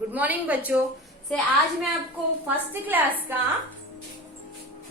Good morning बच्चों। से आज मैं आपको फर्स्ट क्लास का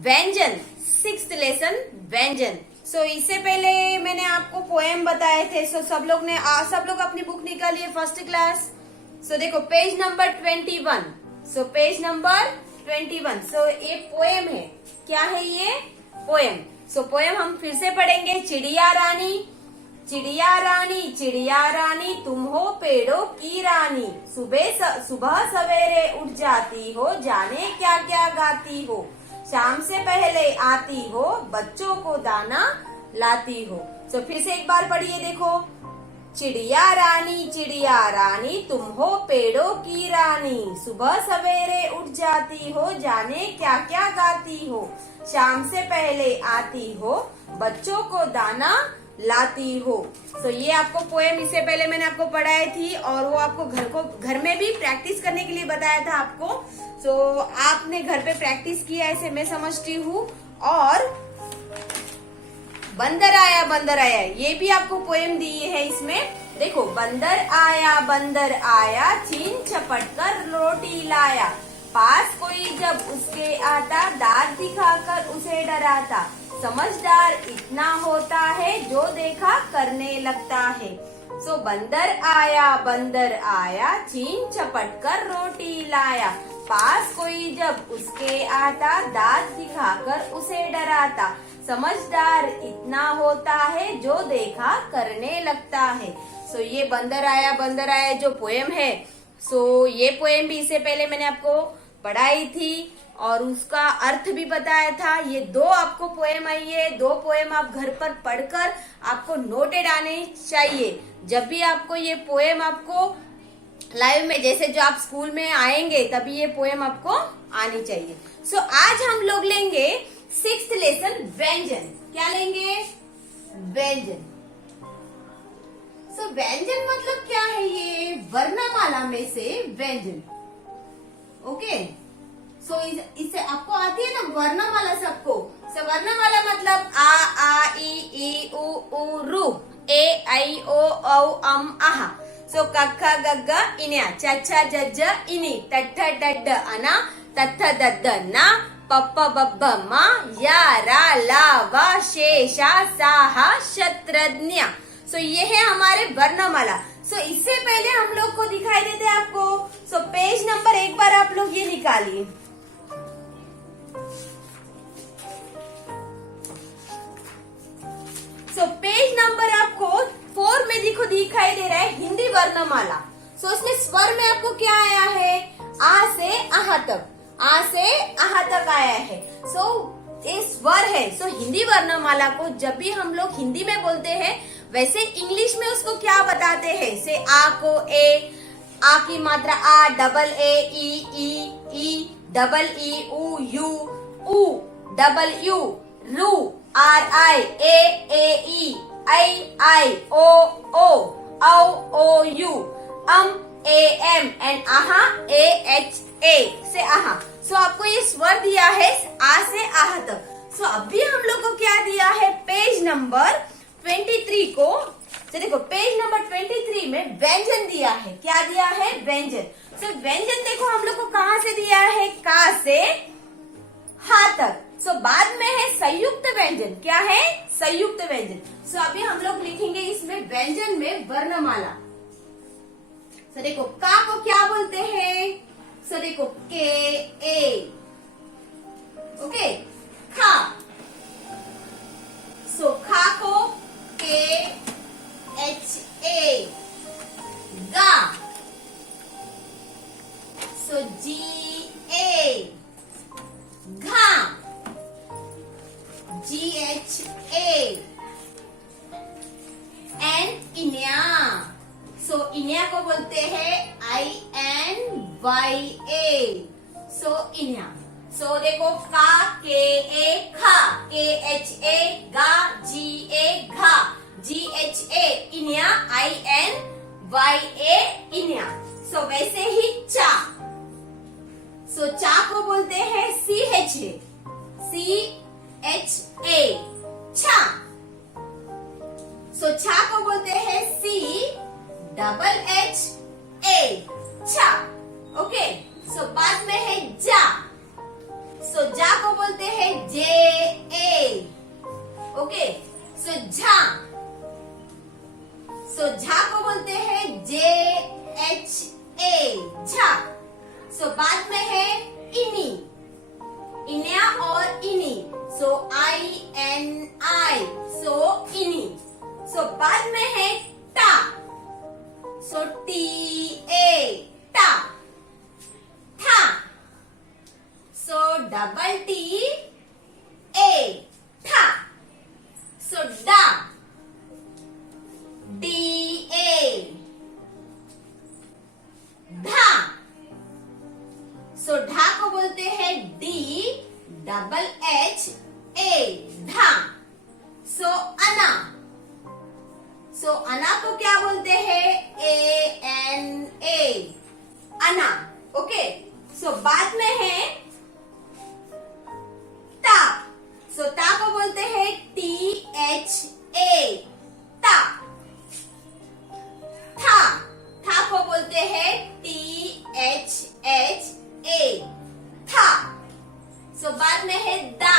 व्यंजन सिक्स्थ लेसन व्यंजन इससे पहले मैंने आपको पोएम बताए थे। सब लोग अपनी बुक निकालिए फर्स्ट क्लास। देखो पेज नंबर 21। Page number 21। ये पोएम है। क्या है ये पोएम? पोएम हम फिर से पढ़ेंगे। चिड़िया रानी चिड़िया रानी चिड़िया रानी, तुम हो पेड़ों की रानी। सुबह सवेरे उठ जाती हो, जाने क्या क्या गाती हो। शाम से पहले आती हो, बच्चों को दाना लाती हो। फिर से एक बार पढ़िए। देखो, चिड़िया रानी तुम हो पेड़ों की रानी। सुबह सवेरे उठ जाती हो, जाने क्या क्या गाती हो। शाम से पहले आती हो, बच्चों को दाना लाती हो। ये आपको पोएम इससे पहले मैंने आपको पढ़ाई थी और वो आपको घर में भी प्रैक्टिस करने के लिए बताया था आपको। आपने घर पे प्रैक्टिस किया ऐसे मैं समझती हूँ। और बंदर आया ये भी आपको पोएम दी है इसमें। देखो, बंदर आया छीन झपट कर रोटी लाया। पास कोई जब उसके आता, दांत दिखाकर उसे डराता। समझदार इतना होता है, जो देखा करने लगता है। बंदर आया छीन झपट कर रोटी लाया। पास कोई जब उसके आता, दांत दिखाकर उसे डराता। समझदार इतना होता है, जो देखा करने लगता है। ये बंदर आया जो पोएम है। ये पोएम भी इससे पहले मैंने आपको पढ़ाई थी और उसका अर्थ भी बताया था। ये दो आपको पोएम आई है। दो पोएम आप घर पर पढ़कर आपको नोटेड आने चाहिए। जब भी आपको ये पोएम आपको लाइव में, जैसे जो आप स्कूल में आएंगे तभी ये पोएम आपको आनी चाहिए। आज हम लोग लेंगे सिक्स्थ लेसन व्यंजन। क्या लेंगे? व्यंजन। व्यंजन मतलब क्या है? ये वर्णमाला में से व्यंजन। ओके। इससे आपको आती है ना वर्णमाला सबको। वर्णमाला मतलब आ ई उ रू, ए ऐ ओ औ अम आहा। क ख ग घ इन्या, च छ ज झ इनि, ट ठ ड ढ अना, त थ द ध ना, प प ब ब म, या रा ला व शेषा साहा शत्रज्ञ। ये है हमारे वर्णमाला। इससे पहले हम लोग को दिखाई देते आपको। पेज नंबर एक बार आप लोग ये निकालिए। पेज नंबर आपको 4 में दिखाई दे रहा है हिंदी वर्णमाला। इसमें स्वर में आपको क्या आया है? आ से आहा तक, आ से आहा तक आया है। ये स्वर है। हिंदी वर्णमाला को जब भी हम लोग हिंदी में बोलते हैं, वैसे इंग्लिश में उसको क्या बताते हैं? आ को ए, आ की मात्रा आ, double A E double E U double U, रू R I, A E, I O O U, A M and आहा ए एच ए से आहा। आपको ये स्वर दिया है आ से आहा तक। अभी हम लोग को क्या दिया है? पेज नंबर 23 को। देखो, पेज नंबर 23 में व्यंजन दिया है। क्या दिया है? व्यंजन। व्यंजन देखो हम लोग को कहाँ से दिया है? का से हा तक। बाद में है संयुक्त व्यंजन। क्या है? संयुक्त व्यंजन। अभी हम लोग लिखेंगे इसमें व्यंजन में वर्णमाला। देखो, का को क्या बोलते हैं? देखो, के ए, ओके, खा। खा को के एच ए, गा। जी ए, घा, जी एच ए, एंड इन्या। इन्या को बोलते हैं INYA। इन्या। देखो, का के ए खा, के एच ए गा, जी ए घा, जी एच ए इन्या, INYA इन्या। वैसे ही चा। चा को बोलते हैं CHA, CHA, छा। छा को बोलते हैं CHHA, छा। सो ढा को बोलते हैं DHA ढा। सो अना, सो अना को क्या बोलते हैं ANA अना। ओके, सो बाद में है ता। सो ता को बोलते हैं THA ता। था, था को बोलते हैं THHA था। सो बाद में है दा।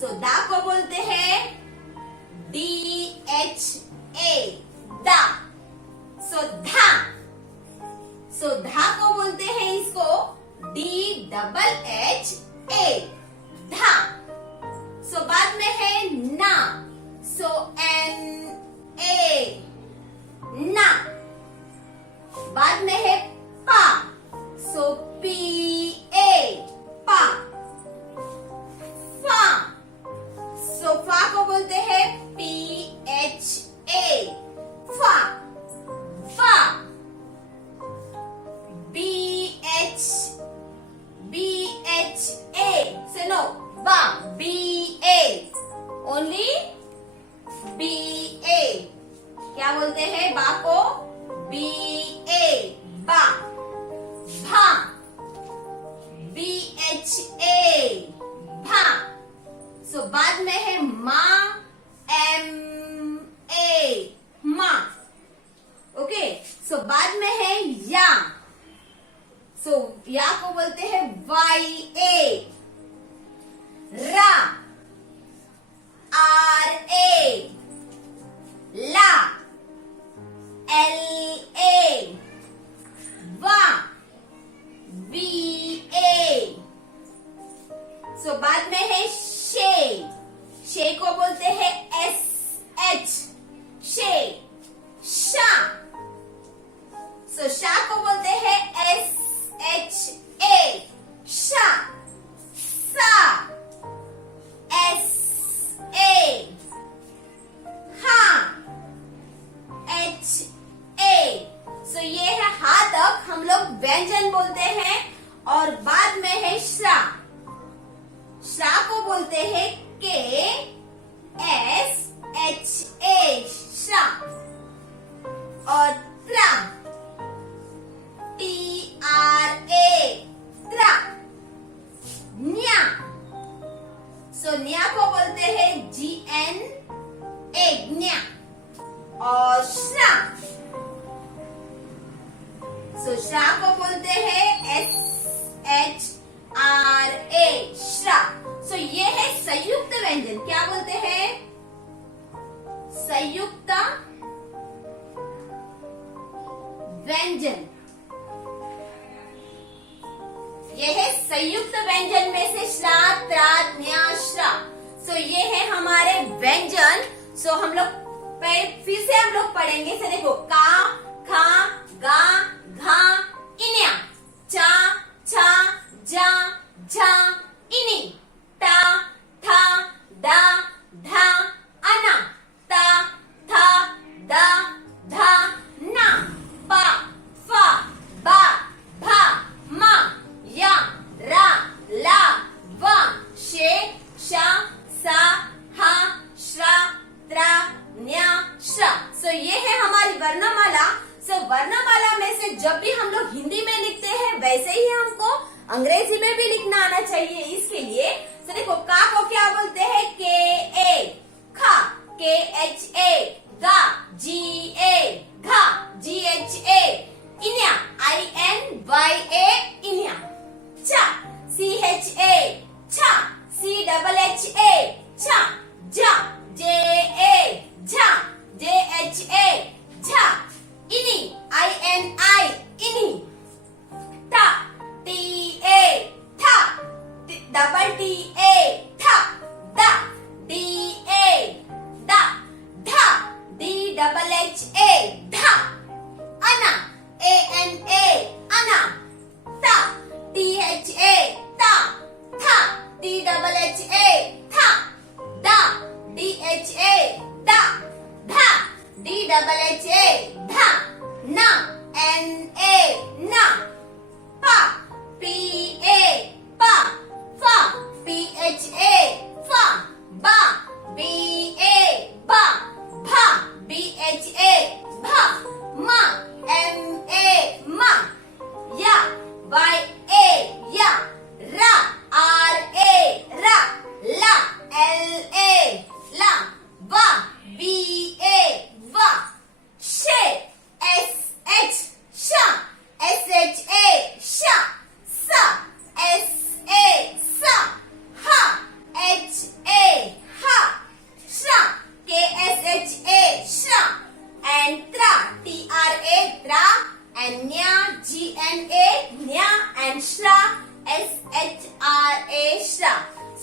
सो दा को बोलते हैं DHA दा। सो धा, सो धा को बोलते हैं इसको DHHA धा। सो बाद में है ना। सो NA ना। बाद में है पा। सो PA पा। फा, सो फा को बोलते हैं PHA फा। फा। BHA से नो बा BA ओनली BA क्या बोलते हैं बा को BA बा। भा BHA भा। सो बाद में है माँ MA माँ। ओके, सो बाद में है या। सो या को बोलते हैं YA रा। RA ला। LA वा। VA। सो बाद में है शे। शे को बोलते हैं SH शे शा। सो शा को बोलते हैं SHA शा। सा SA हा। HA। सो ये है हा तक हम लोग व्यंजन बोलते हैं। और बाद में है श्रा। श्रा को बोलते हैं KSHA श्रा। और त्रा TRA त्रा। न्या, सो न्या को बोलते हैं GNA न्या। और श्रा, सो श्रा को बोलते हैं SHRA श्रा। सो ये है संयुक्त व्यंजन। क्या बोलते हैं? संयुक्त व्यंजन। ये है संयुक्त व्यंजन में से श्रा, त्रा, न्या, श्रा। सो ये है हमारे व्यंजन। सो हम लोग फिर से हम लोग पढ़ेंगे। सो देखो का, खा, गा, घा, इन्या, चा, छा, जा, झा, इनी, टा, था, दा, धा, अना, ता, था, दा, धा, ना, पा, फा, बा, भा, मा, या, रा, ला, वा, शे, शा, सा, हा, श्रा, त्रा, न्या, श्रा। सो ये है हमारी वर्णमाला। सो वर्णमाला में से जब भी हम लोग हिंदी में लिखते हैं वैसे ही हमको अंग्रेजी में भी लिखना आना चाहिए। इसके लिए तो देखो का को क्या बोलते हैं? KA खा, KHA गा, GA घा, GHA इन्या, INYA इन्या, चा, CHA छा, CHHA छा, जा, JA झा, JHA झा, इनी, INI इनी, ता, TA था, TTA था, दा, DA दा, धा, DHHA धा, अना, ANA अना, ता, THA ता, था, THHA था, दा, A न्या एंड श्रा SHRA श्रा।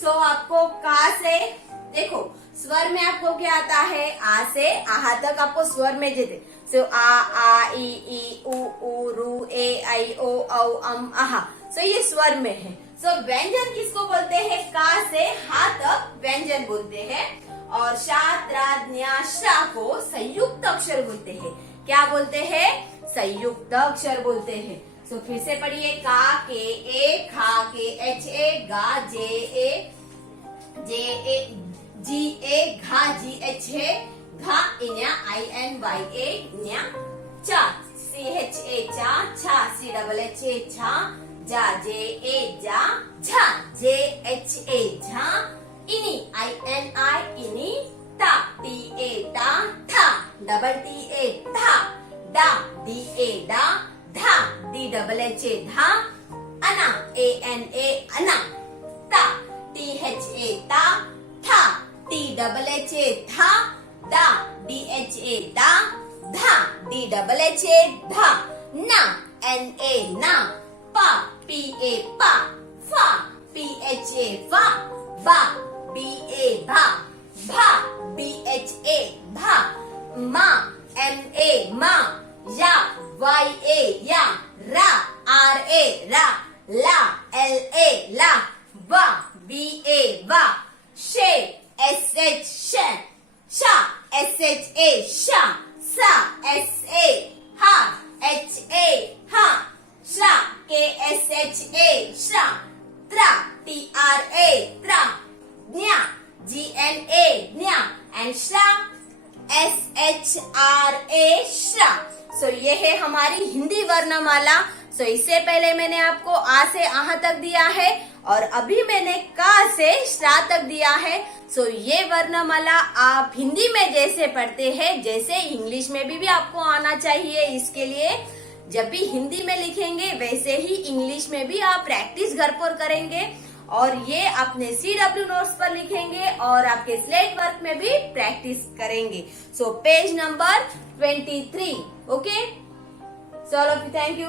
सो आपको का से देखो स्वर में आपको क्या आता है, आ से आहा तक आपको स्वर में देते। सो आ ई उ रु ए आई ओ औ अम आहा। सो ये स्वर में है। सो व्यंजन किसको बोलते हैं, का से हा तक व्यंजन बोलते हैं। और शा त्रा न्या श्रा को संयुक्त अक्षर बोलते हैं। क्या बोलते हैं, संयुक्त अक्षर बोलते हैं। सो फिर से पढ़िए, का के ए, खा के एच ए, गा जे ए जी ए, घा जी एच है, घा इन्या आई एन वाई ए इन्या, चा CH ए चा, छा CHH ए छा, जा जे ए जा, झा जे एच ए झा, इनी INI इनी, ता TA ता, था TT ए था, डा DA डा, धा DHH ए धा, अना ANA अना, ता THA ता, था THH ए था, दा DHA दा, धा DHH ए धा, ना NA ना, पा PA पा, फा PHA फा, बा BA भा, भा BHA भा, मा MA मा, या YA या, रा RA रा, ला LA ला, वा BA वा, शे SH शे, शा SHA शा, सा SA हा, HA हा, श्रा KSHA श्रा, त्रा TRA त्रा, न्या GNA न्या एंड श्रा SHRA श्रा। सो ये है हमारी हिंदी वर्णमाला। सो इससे पहले मैंने आपको आ से आह तक दिया है और अभी मैंने का से श्रा तक दिया है। सो ये वर्णमाला आप हिंदी में जैसे पढ़ते हैं, जैसे इंग्लिश में भी आपको आना चाहिए। इसके लिए जब भी हिंदी में लिखेंगे वैसे ही इंग्लिश में भी आप प्रैक्टिस घर पर करेंगे और ये अपने CW नोट्स पर लिखेंगे और आपके स्लेट वर्क में भी प्रैक्टिस करेंगे। So page number 23। Okay, so all of you, thank you.